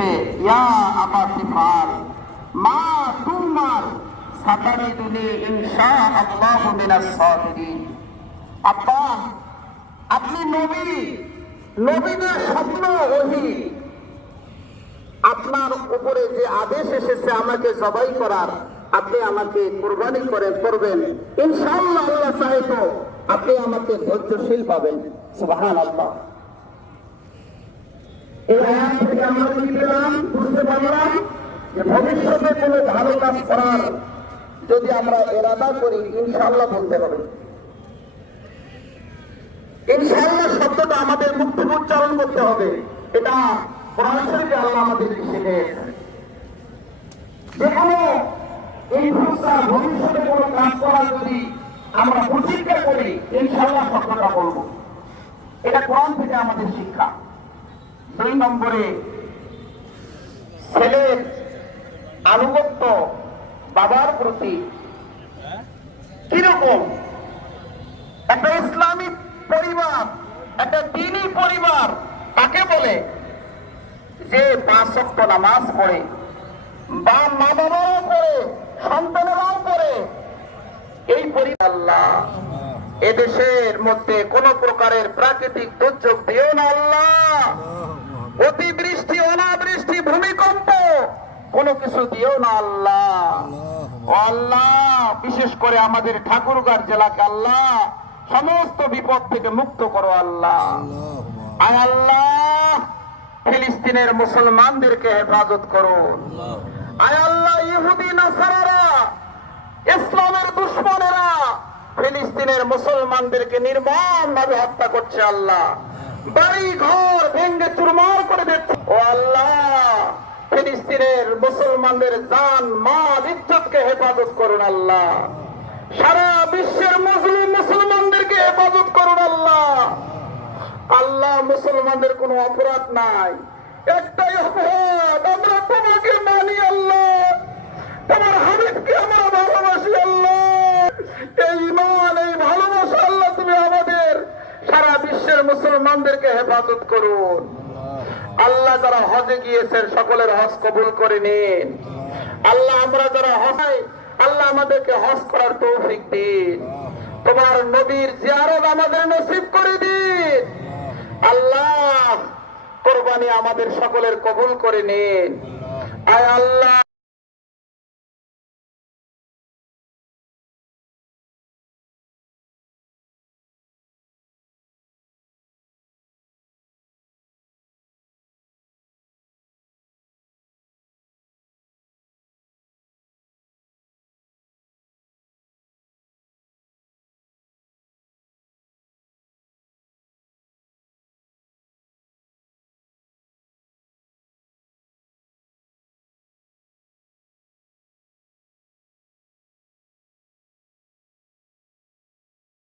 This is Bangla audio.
বলতেছে ইয়া আবা সিফাল মা তুমার সাতারিদুনি ইনশা আল্লাহু মিনাস সাবিরিন আব্বা, আপনি নবী, নবীদের স্বপ্ন ওহি। আপনার উপরে যে আদেশ এসেছে আমাকে জবাই করার, আপনি আমাকে কোরবানি করে করবেন। ইনশাআল্লাহ আল্লাহ চাহে তো আপনি আমাকে ধৈর্যশীল পাবেন। সুবহান আল্লাহ এই আয়াত থেকে আমরা কি পেলাম? বুঝতে পারলাম যে ভবিষ্যতে কোনো ভালো কাজ করার যদি আমরা এরাদা করি, ইনশাআল্লাহ বলতে হবে। ইনশাআল্লাহ শব্দটা আমাদের থেকে উচ্চারণ করতে হবে। এটা থেকে আমাদের শিক্ষা। দুই নম্বরে ছেলের আনুগত্য বাবার প্রতি কীরকম? একটা ইসলামিক পরিবার, একটা দিনী পরিবার তাকে বলে? যে পাঁচ শক্ত নামাজ পড়ে, বা মা বাবাও পড়ে, সন্তানেরাও পড়ে, এই পরিবার আল্লাহ, এদেশের মধ্যে কোন প্রকারের প্রাকৃতিক দুর্যোগ দিও না আল্লাহ। অতিবৃষ্টি অনাবৃষ্টি ভূমিকম্প কোনো কিছু দিও না আল্লাহ। আল্লাহ বিশেষ করে আমাদের ঠাকুরগাঁর জেলাকে আল্লাহ সমস্ত বিপদ থেকে মুক্ত করো আল্লাহ। আয় আল্লাহ ফিলিস্তিনের মুসলমানদেরকে হেফাজত করুন আয় আল্লাহ ইহুদি নাসারারা ইসলামের দুশ্মনেরা ফিলিস্তিনের মুসলমানদেরকে নির্মম ভাবে হত্যা করছে আল্লাহ। বাড়ি ঘর ভেঙ্গে চুরমার করে দিচ্ছে ও আল্লাহ, ফিলিস্তিনের মুসলমানদের জান, মাল, ইজ্জতকে হেফাজত করুন আল্লাহ। সারা বিশ্বের মুসলিম মুসলমানদেরকে হেফাজত করুন আল্লাহ। আল্লাহ মুসলমানদের কোনো অপরাধ নাই। একটাই অপরাধ আমরা তোমাকে মানি আল্লাহ তোমার হাবিবকে আমরা ভালোবাসি আল্লাহ এই ইমান এই ভালোবাসা আল্লাহ তুমি আমাদের সারা বিশ্বের মুসলমানদেরকে হেফাজত করুন। আল্লাহ যারা হজে গিয়েছেন, সকলের হজ কবুল করে নিন। আল্লাহ আমরা যারা হজ আল্লাহ আমাদেরকে হজ করার তৌফিক দিন। তোমার নবীর জিয়ারত আমাদের নসিব করে দিন। আল্লাহ কোরবানি আমাদের সকলের কবুল করে নিন। আয় আল্লাহ।